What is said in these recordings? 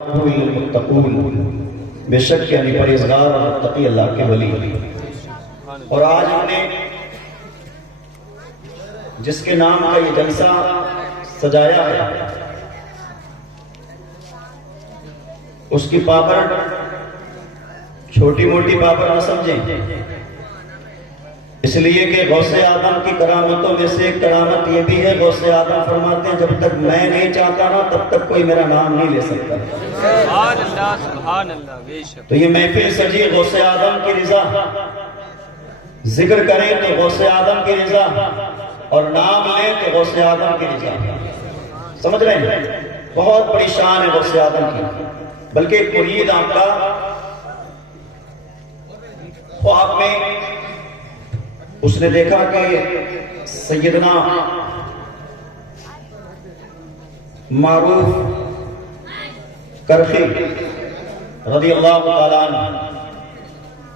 المتقون، بے شک یعنی پرہیزگار اور متقی اللہ کے ولی۔ اور آج ہم نے جس کے نام کا یہ جلسہ سجایا ہے اس کی پاور چھوٹی موٹی پاور نہ سمجھیں، اس لیے کہ غوث اعظم کی کرامتوں میں سے ایک کرامت یہ بھی ہے، غوث اعظم فرماتے ہیں جب تک میں نہیں چاہتا نا تب تک کوئی میرا نام نہیں لے سکتا۔ سبحان اللہ سبحان اللہ، بے شک۔ تو یہ محفل سجی غوث اعظم کی رضا، ذکر کریں تو غوث اعظم کی رضا، اور نام لیں تو غوث اعظم کی رضا۔ سمجھ رہے ہیں؟ بہت بڑی شان ہے غوث اعظم کی۔ بلکہ ایک مرید آپ کا خواب میں اس نے دیکھا کہ سیدنا معروف کرخی رضی اللہ تعالیٰ عنہ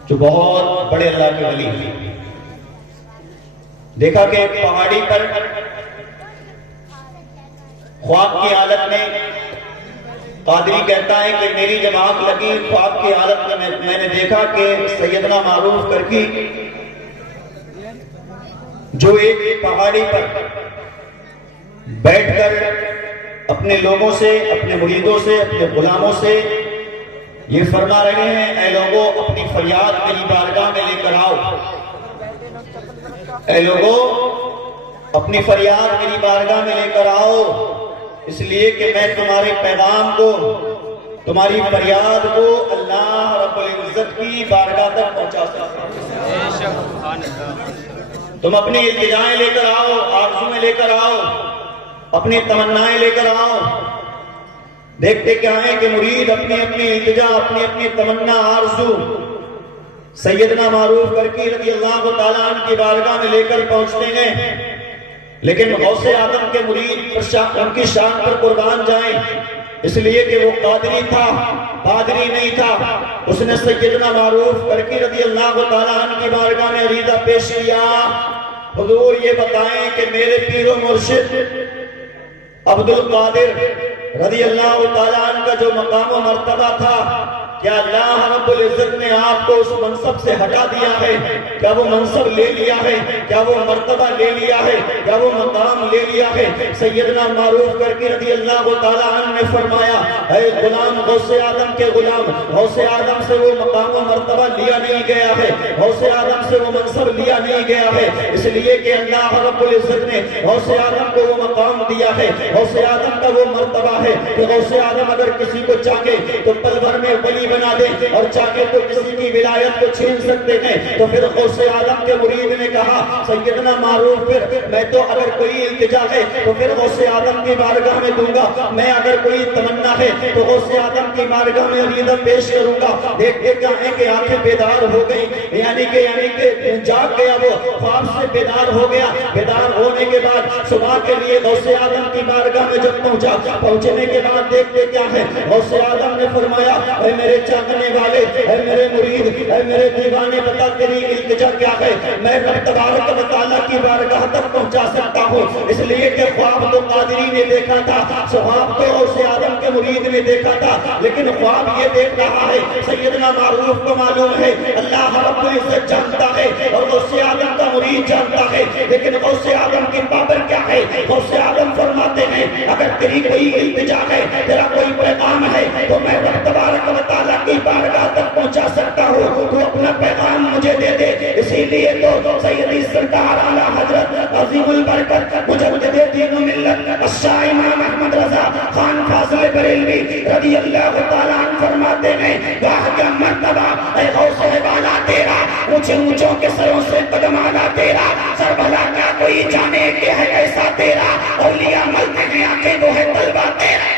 جو بہت بڑے اللہ کے ولی ہیں، دیکھا کہ ایک پہاڑی پر خواب کی حالت میں قادری کہتا ہے کہ میری جب آنکھ لگی خواب کی حالت میں میں نے دیکھا کہ سیدنا معروف کرخی جو ایک پہاڑی پر بیٹھ کر اپنے لوگوں سے، اپنے مریدوں سے، اپنے غلاموں سے یہ فرما رہے ہیں، اے لوگوں اپنی فریاد میری بارگاہ میں لے کر آؤ، اے لوگوں اپنی فریاد میری بارگاہ میں لے کر آؤ، اس لیے کہ میں تمہارے پیغام کو، تمہاری فریاد کو اللہ رب العزت کی بارگاہ تک پہنچا سکتا ہوں۔ تم اپنی التجائیں لے کر آؤ، آرزویں لے کر آؤ، اپنی تمنائیں لے کر آؤ۔ دیکھتے کیا ہیں کہ مرید اپنی اپنی التجا، اپنی اپنی تمنا، آرزو سیدنا معروف کرخی رضی اللہ تعالیٰ عنہ کی بارگاہ میں لے کر پہنچتے ہیں، لیکن غوث اعظم کے مرید ان کی شان پر قربان جائیں، اس لیے کہ وہ قادری تھا، پادری نہیں تھا۔ اس نے سیدنا معروف کرخی رضی اللہ تعالیٰ عنہ کی بارگاہ میں عریضہ پیش کیا، حضور یہ بتائیں کہ میرے پیر و مرشد عبد القادر رضی اللہ تعالیٰ عنہ کا جو مقام و مرتبہ تھا، کیا اللہ رب العزت نے آپ کو اس منصب سے ہٹا دیا ہے؟ کیا وہ منصب لے لیا ہے؟ کیا وہ مرتبہ لے لیا ہے؟ کیا وہ مقام لے لیا ہے؟ سیدنا معروف کرخی رضی اللہ تعالیٰ عنہ نے فرمایا، اے غلام غوث اعظم کے غلام، غوث اعظم سے وہ مقام و مرتبہ لیا نہیں گیا ہے، غوث اعظم سے وہ منصب لیا نہیں گیا ہے، اس لیے کہ اللہ رب العزت نے غوث اعظم کو وہ مقام دیا ہے، غوث اعظم کا وہ مرتبہ ہے کہ غوث اعظم اگر کسی کو چاہے تو پل بھر میں ولی بنا دے، اور چاہے تو کسی کی ولایت کو چھین سکتے ہیں۔ تو پھر غوث اعظم کے مرید نے کہا، سیدنا معروف پھر میں تو اگر کوئی التجا ہے تو پھر غوث اعظم کی بارگاہ میں دوں گا، میں اگر کوئی تمنا ہے تو غوث اعظم کی بارگاہ میں عریضہ پیش کروں گا۔ دیکھتے کیا ہے کہ آنکھیں بیدار ہو گئی، یعنی کہ جاگ گیا، وہ خواب سے بیدار ہو گیا۔ بیدار ہونے کے بعد صبح کے لیے غوث اعظم کی بارگاہ میں جب پہنچا، پہنچنے کے بعد دیکھتے کیا ہے، غوث اعظم نے فرمایا، اے میرے چاہنے والے، اے میرے مرید، اے میرے دیوانے، بتا تیری التجا کیا ہے؟ میں رب تبارک و تعالیٰ کی بارگاہ تک پہنچا سکتا ہوں، اس لیے کہ خواب تو قادری نے دیکھا تھا، خواب تو غوث اعظم کے مرید نے دیکھا تھا، لیکن خواب یہ دیکھ رہا ہے سیدنا معروف کو معلوم ہے، اللہ رب العزت جانتا ہے اور غوث اعظم کا مرید جانتا ہے، لیکن غوث اعظم کی پاور کیا ہے؟ غوث اعظم فرماتے ہیں، اگر تیری کوئی التجا ہے، تیرا کوئی پیغام ہے تو میں رب تبارک و تعالیٰ کی بارگاہ تک پہنچا سکتا ہوں، تو اپنا پیغام مجھے دے دے۔ اسی لیے تو سیدی سرکار اعلیٰ حضرت عظیم البرکت مجدد دین و ملت الشاہ امام احمد رضا خان فاضل بریلوی رضی اللہ تعالیٰ عنہ فرماتے ہیں، گاہ کا مرتبہ اے غوث والا تیرا، اونچے اونچوں کے سروں سے قدم آنا تیرا، سر بھلا کیا کوئی جانے کہ ہے ایسا تیرا، اولیاء ملتے ہیں آنکھیں وہ ہے طلبہ تیرا۔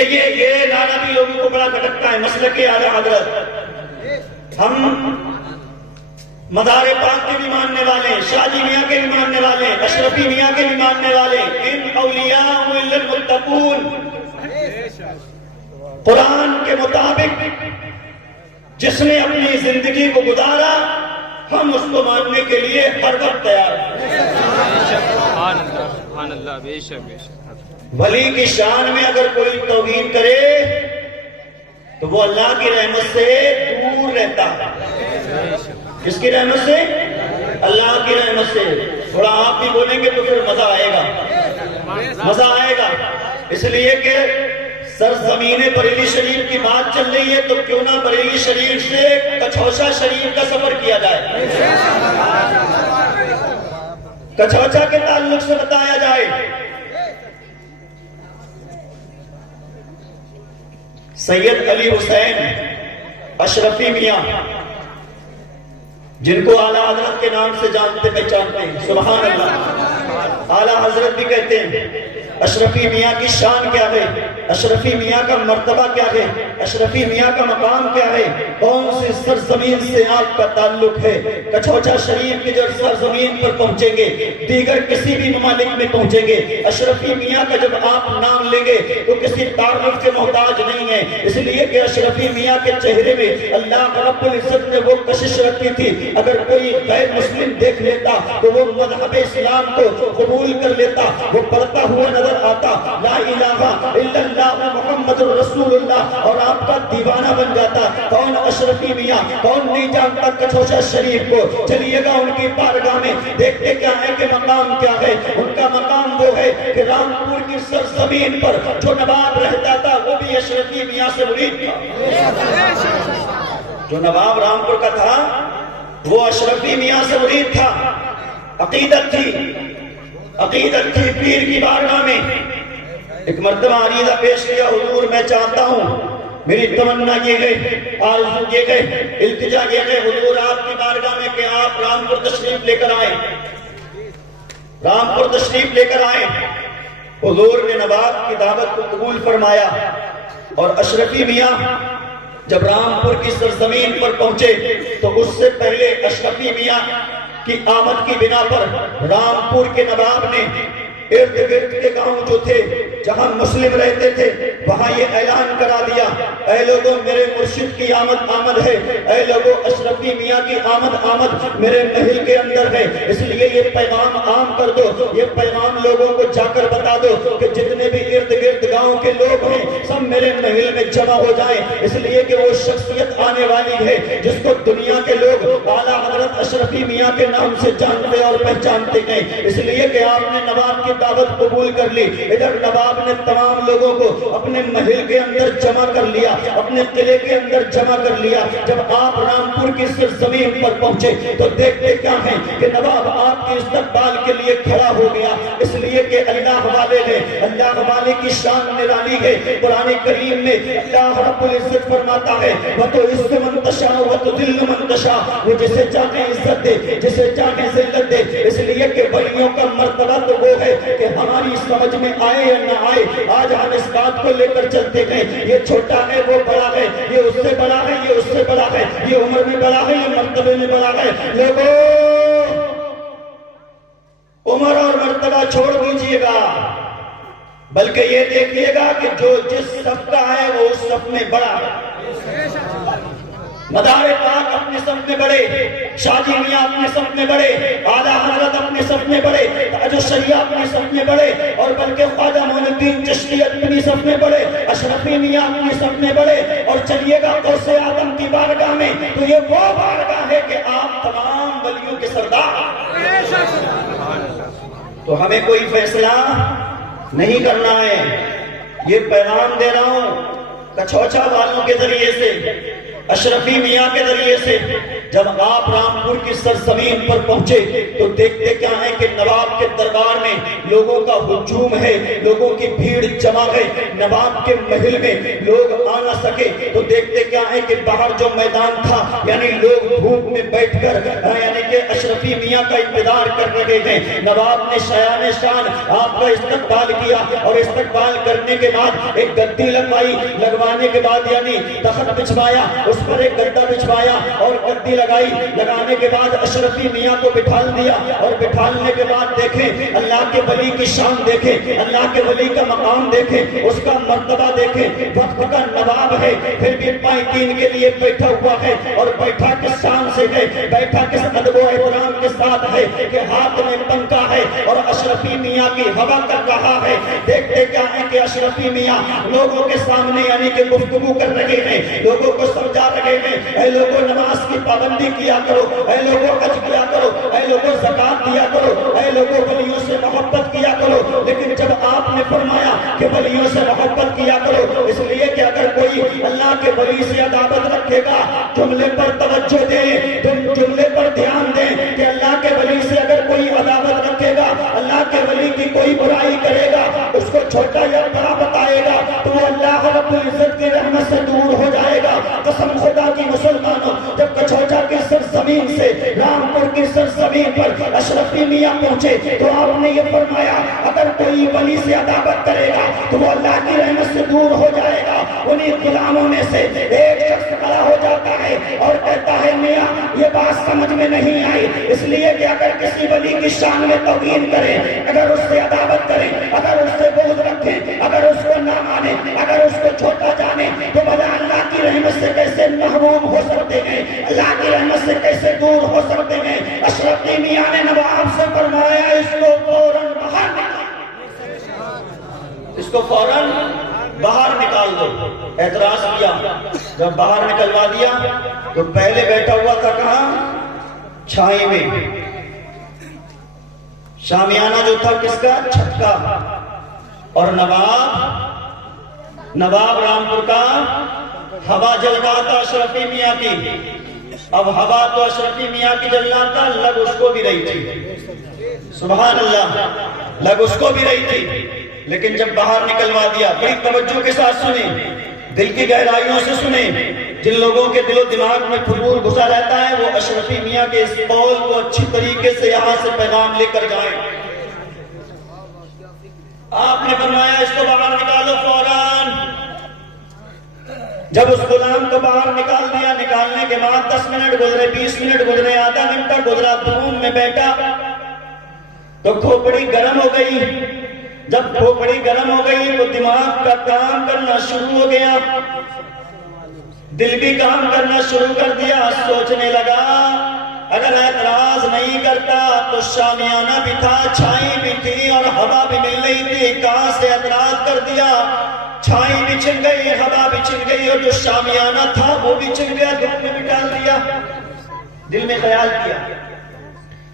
یہ نعرہ بھی لوگوں کو بڑا کھٹکتا ہے، مسلک اعلی حضرت۔ ہم مزار پاک کے بھی ماننے والے، شاہ جی میاں کے بھی ماننے والے، اشرفی میاں کے بھی ماننے والے، ان اولیاء المتقون قرآن کے مطابق جس نے اپنی زندگی کو گزارا ہم اس کو ماننے کے لیے ہر وقت تیار ہیں۔ سبحان اللہ بے شک بے شک۔ ولی کی شان میں اگر کوئی توہین کرے تو وہ اللہ کی رحمت سے دور رہتا ہے۔ کس کی رحمت سے؟ اللہ کی رحمت سے۔ تھوڑا آپ بھی بولیں گے تو پھر مزہ آئے گا، مزہ آئے گا، اس لیے کہ سرزمین بریلی شریف کی بات چل رہی ہے تو کیوں نہ بریلی شریف سے کچھوچا شریف کا سفر کیا جائے، کچھوچا کے تعلق سے بتایا جائے۔ سید علی حسین اشرفی میاں جن کو اعلیٰ حضرت کے نام سے جانتے پہچانتے ہیں، سبحان اللہ، اعلیٰ حضرت بھی کہتے ہیں اشرفی میاں کی شان کیا ہے، اشرفی میاں کا مرتبہ کیا ہے، اشرفی میاں کا مقام کیا ہے، کون سی سرزمین سے آپ کا تعلق ہے۔ کچھوچا شریف کی جب سرزمین پر پہنچیں گے، دیگر کسی بھی ممالک میں پہنچیں گے، اشرفی میاں کا جب آپ نام لیں گے تو کسی تعارف کے محتاج نہیں ہے، اس لیے کہ اشرفی میاں کے چہرے میں اللہ رب العزت نے وہ کشش رکھی تھی، اگر کوئی غیر مسلم دیکھ لیتا تو وہ مذہب اسلام کو قبول کر لیتا، وہ پڑھتا ہوا نظر آتا لا الہ الا اللہ محمد رسول اللہ اور آپ کا دیوانہ بن جاتا۔ کون اشرفی میاں، کون نہیں جانتا کچھوچا شریف کو؟ چلیے گا ان کی بارگاہ میں، دیکھتے کیا ہے کہ مقام کیا ہے۔ ان کا مقام وہ ہے کہ رامپور کی سرزمین پر جو نواب رہتا تھا وہ بھی اشرفی میاں سے مرید تھا، جو نواب رامپور کا تھا وہ اشرفی میاں سے مرید تھا۔ عقیدت تھی، عقیدت تھی پیر کی بارگاہ میں۔ ایک مرتبہ عریضہ پیش کیا، حضور میں چاہتا ہوں، میری تمنا یہ گئے، آرزو یہ گئے، التجا یہ گئے حضور آپ کی بارگاہ میں کہ آپ رامپور تشریف لے کر آئیں، رامپور تشریف لے کر آئیں۔ حضور نے نواب کی دعوت کو قبول فرمایا اور اشرفی میاں جب رامپور کی سرزمین پر پہنچے تو اس سے پہلے اشرفی میاں کی آمد کی بنا پر رامپور کے نواب نے ارد گرد کے گاؤں جو تھے جہاں مسلم رہتے تھے وہاں یہ اعلان کرا دیا، اے لوگوں میرے مرشد کی آمد ہے، اے لوگوں اشرفی میاں کی آمد میرے محل کے اندر ہے، اس لیے یہ پیغام عام کر دو، یہ پیغام لوگوں کو جا کر بتا دو کہ جتنے بھی ارد گرد گاؤں کے لوگ ہیں سب میرے محل میں جمع ہو جائیں، اس لیے کہ وہ شخصیت آنے والی ہے جس کو دنیا کے لوگ اعلیٰ حضرت اشرفی میاں کے نام سے جانتے اور پہچانتے ہیں، اس لیے کہ آپ نے نواب کی دعوت قبول کر لی۔ ادھر نواب نے تمام لوگوں کو اپنے محل کے اندر جمع کر لیا، اپنے قلعے کے اندر جمع کر لیا۔ جب آپ رامپور کی سرزمین پر پہنچے تو دیکھتے کیا ہیں کہ نواب آپ کے استقبال کے لیے کھڑا ہو گیا، اس لیے کہ اللہ والے نے، اللہ والے کی شان نرالی ہے۔ قرآن کریم میں اللہ رب العزت فرماتا ہے وَتُعِزُّ مَن تَشَاءُ وَتُذِلُّ مَن تَشَاءُ، وہ جسے چاہے عزت دے، جسے چاہے ذلت دے، اس لیے کہ ولیوں کا مرتبہ تو وہ ہے کہ ہماری سمجھ میں آئے یا نہ آئے آج ہم اس بات کو لے کر چلتے ہیں، یہ چھوٹا ہے وہ بڑا ہے، یہ اس سے بڑا ہے یہ اس سے بڑا ہے، یہ عمر میں بڑا ہے یہ مرتبے میں بڑا ہے۔ لوگوں عمر اور مرتبہ چھوڑ دیجئے گا، بلکہ یہ دیکھیے گا کہ جو جس صف کا ہے وہ اس صف میں بڑا ہے۔ مدار پاک اپنے صف میں بڑے، شاہ جی میاں اپنے صف میں بڑے، اعلیٰ حضرت اپنے صف میں بڑے، تاج الشریعہ اپنے صف میں بڑے، اور بلکہ خواجہ معین الدین چشتی اپنی صف میں بڑے، اشرفی میاں اپنے صف میں بڑے، اور چلیے گا غوث اعظم کی بارگاہ میں تو یہ وہ بارگاہ ہے کہ آپ تمام ولیوں کے سردار۔ تو ہمیں کوئی فیصلہ نہیں کرنا ہے، یہ پیغام دے رہا ہوں کچھوچا والوں کے ذریعے سے، اشرفی میاں کے ذریعے سے۔ جب آپ رامپور کی سرزمین پر پہنچے تو دیکھتے کیا ہے کہ نواب کے دربار میں لوگوں کا ہجوم ہے، لوگوں کی بھیڑ جمع ہے، نواب کے محل میں لوگ آ نہ سکے تو دیکھتے کیا ہے کہ باہر جو میدان تھا یعنی لوگ دھوپ میں بیٹھ کر یعنی کہ اشرفی اشرفی میاں کا انتظار کر رہے ہیں۔ نواب نے شایان شان آپ کا استقبال کیا، اور استقبال کرنے کے بعد ایک گدی لگوائی، لگوانے کے بعد یعنی تخت بچھوایا، اس پر ایک گدا بچھوایا اور گدی لگائی، لگانے کے بعد اشرفی میاں کو بٹھال دیا، اور بٹھالنے کے بعد دیکھیں اللہ کے ولی کی شان دیکھیں، اللہ کے ولی کا مقام دیکھیں، اس کا مرتبہ دیکھیں، وقت کا نواب ہے پھر بھی پائیں دین کے لیے بیٹھا ہوا ہے، اور بیٹھا کس شان سے ہے، بیٹھا کس ادب و احترام کے ساتھ ہے کہ ہاتھ میں پنکھا ہے اور اشرفی میاں کی ہوا کر رہا ہے۔ دیکھتے کیا ہے کہ اشرفی میاں لوگوں کے سامنے یعنی کہ گفتگو کر رہے ہیں، لوگوں کو سمجھا رہے ہیں، اے لوگوں نماز کی پابندی کیا کرو، اے لوگوں حج کیا کرو، اے لوگوں زکات دیا کرو، اے لوگوں ولیوں سے محبت کیا کرو۔ لیکن جب آپ نے فرمایا کہ ولیوں سے محبت کیا کرو، اس لیے کہ اگر کوئی اللہ کے ولی سے عداوت رکھے گا، جملے پر توجہ دیں، جملے پر دھیان دیں کہ اللہ کے ولی سے اگر کوئی عداوت رکھے گا، اللہ کے ولی کی کوئی برائی کرے گا، اس کو چھوٹا یا بڑا بتائے گا، تو وہ اللہ رب العزت کی رحمت سے دور ہو جائے گا۔ قسم خدا کی مسلمانوں، جب کچھوچا کی سرزمین سے رامپور کی سرزمین پر اشرفی میاں پہنچے تو آپ نے یہ فرمایا اگر کوئی ولی سے عداوت کرے گا تو وہ اللہ کی رحمت سے دور ہو جائے گا۔ انہیں غلاموں میں سے ایک شخص کھڑا ہو جاتا ہے اور کہتا ہے میاں یہ بات سمجھ میں نہیں آئی، اس لیے کہ اگر کسی ولی کی شان میں توہین کریں، اگر اس سے عداوت کریں، اگر اس سے بغض رکھیں، اگر اس کو نہ مانیں، اگر اس کو چھوٹا جانے، تو بھلا اللہ کی رحمت سے کیسے محروم ہو سکتے ہیں، اللہ کی رحمت سے کیسے دور ہو سکتے ہیں۔ اشرفی میاں نے نواب سے فرمایا اس کو فوراً باہر نکال، اس کو فوراً باہر نکال دو۔ اعتراض کیا، جب باہر نکلوا دیا تو پہلے بیٹھا ہوا تھا کہاں؟ چھائے میں، شامیانہ جو تھا کس کا؟ چھت کا، اور نواب رامپور کا ہوا جل رہا تھا اشرفی میاں کی۔ اب ہوا تو اشرفی میاں کی جل رہا تھا، لگ اس کو بھی رہی تھی، سبحان اللہ، لگ اس کو بھی رہی تھی، لیکن جب باہر نکلوا دیا، بڑی توجہ کے ساتھ سنیں، دل کی گہرائیوں سے سنیں۔ جن لوگوں کے دل و دماغ میں فضول گھسا رہتا ہے وہ اشرفی میاں کے اس قول کو اچھی طریقے سے یہاں سے پیغام لے کر جائیں۔ آپ نے فرمایا اس کو باہر نکالو فوراً۔ جب اس غلام کو باہر نکال دیا، نکالنے کے بعد 10 منٹ گزرے، 20 منٹ گزرے، آدھا گھنٹہ گزرا، دھوپ میں بیٹھا تو کھوپڑی گرم ہو گئی۔ جب کھوپڑی گرم ہو گئی تو دماغ کا کام کرنا شروع ہو گیا، دل بھی کام کرنا شروع کر دیا۔ سوچنے لگا اگر اعتراض نہیں کرتا تو شامیانہ بھی تھا، چھائی بھی تھی اور ہوا بھی مل رہی تھی، کہاں سے اعتراض کر دیا؟ چھائی بھی چھن گئی، ہوا بھی چھن گئی، اور جو شامیانہ تھا وہ بھی چھن گیا، دھوپ میں بھی ڈال دیا۔ دل میں خیال کیا،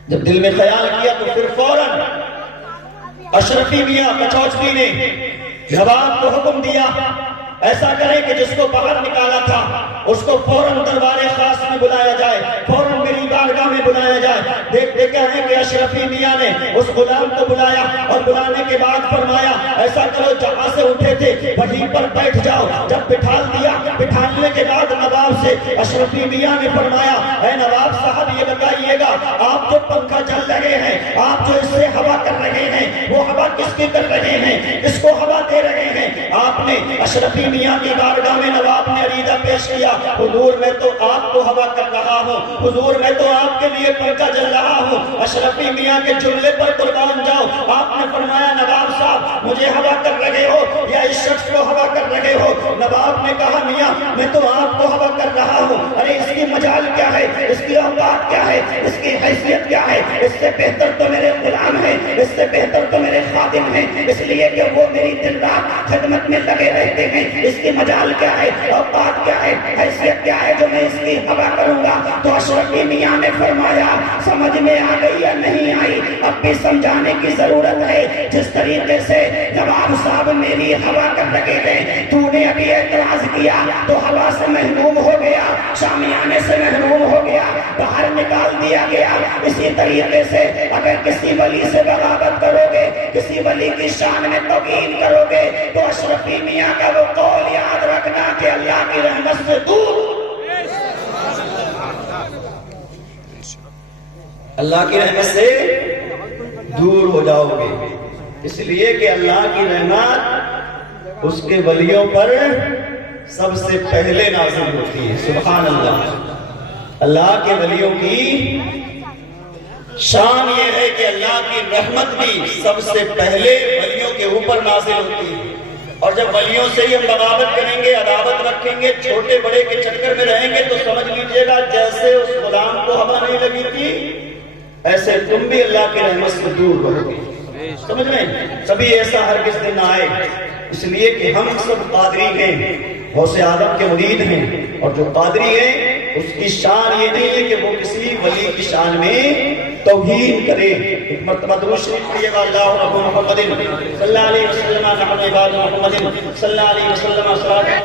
جب دل میں خیال کیا تو پھر فوراً اشرفی میاں کچوچوی نے نواب کو حکم دیا ایسا کرے کہ جس کو باہر نکالا تھا اس کو فوراً دربار خاص میں بلایا جائے، فوراً میری بارگاہ میں بلایا جائے۔ دیکھتے کیا ہے کہ اشرفی میاں نے اس غلام کو بلایا، اور بلانے کے بعد فرمایا ایسا کرو جہاں سے اٹھے تھے وہیں پر بیٹھ جاؤ۔ جب بٹھال دیا، بٹھالنے کے بعد نواب سے اشرفی میاں نے فرمایا اے نواب صاحب یہ بتائیے گا آپ جو پنکھا چل رہے ہیں، آپ جو اس سے ہوا کر رہے ہیں، وہ ہوا کس کی کر رہے ہیں، کس کو ہوا دے رہے ہیں؟ آپ نے اشرفی میاں کی بارگاہ میں نواب نے عریضہ پیش کیا، حضور میں تو آپ کو ہوا کر رہا ہوں، حضور میں تو آپ کے لیے پنکھا جل رہا ہوں، اشرفی میاں کے جملے پر قربان جاؤ۔ آپ نے فرمایا نواب صاحب مجھے ہوا کر رہے ہو یا اس شخص کو ہوا کر رہے ہو؟ نواب نے کہا میاں میں تو آپ کو ہوا کر رہا ہوں۔ ارے اس کی مجال کیا ہے، اس کی اوقات کیا ہے، اس کی حیثیت کیا ہے؟ اس سے بہتر تو میرے غلام ہیں، اس سے بہتر تو میرے خادم ہیں، اس لیے کہ وہ میری دن رات خدمت میں لگے رہتے ہیں۔ اس کی مجال کیا ہے، اوقات کیا ہے، حیثیت کیا ہے جو میں اس کی ہوا کروں گا؟ تو اشرفی میاں نے فرمایا سمجھ میں آ گئی یا نہیں آئی؟ اب بھی سمجھانے کی ضرورت ہے۔ جس طریقے سے نواب صاحب میری ہوا کر رہے تھے، تو نے ابھی اعتراض کیا تو ہوا سے محروم ہو گیا، شامیانے سے محروم ہو گیا، باہر نکال دیا گیا۔ اسی طریقے سے اگر کسی ولی سے بغاوت کرو گے، کسی ولی کی شان میں توہین کرو گے تو اشرفی میاں کا وہ قول یاد رکھنا کہ اللہ کی رحمت سے دور۔ اللہ کی رحمت سے دور ہو جاؤ گے، اس لیے کہ اللہ کی رحمت اس کے ولیوں پر سب سے پہلے نازل ہوتی ہے۔ سبحان اللہ۔ اللہ کے ولیوں کی شان یہ ہے کہ اللہ کی رحمت بھی سب سے پہلے ولیوں کے اوپر نازل ہوتی ہے، اور جب ولیوں سے ہی ہم بغاوت کریں گے، عداوت رکھیں گے، چھوٹے بڑے کے چکر میں رہیں گے، تو سمجھ لیجئے گا جیسے اس غلام کو ہوا نہیں لگی تھی ایسے تم بھی اللہ کی رحمت سے دور رہو گے۔ سمجھ رہے ہیں؟ کبھی ایسا ہرگز دن نہ آئے، اس لیے کہ ہم سب قادری ہیں، غوث اعظم کے مرید ہیں، اور جو قادری ہیں اس کی شان یہ نہیں ہے کہ وہ کسی ولی کی شان میں توہین کرے۔ ایک مرتبہ درود شریف پڑھیے گا، اللہ محمد صلی اللہ علیہ وسلم، نحن عباد محمد صلی اللہ علیہ وسلم۔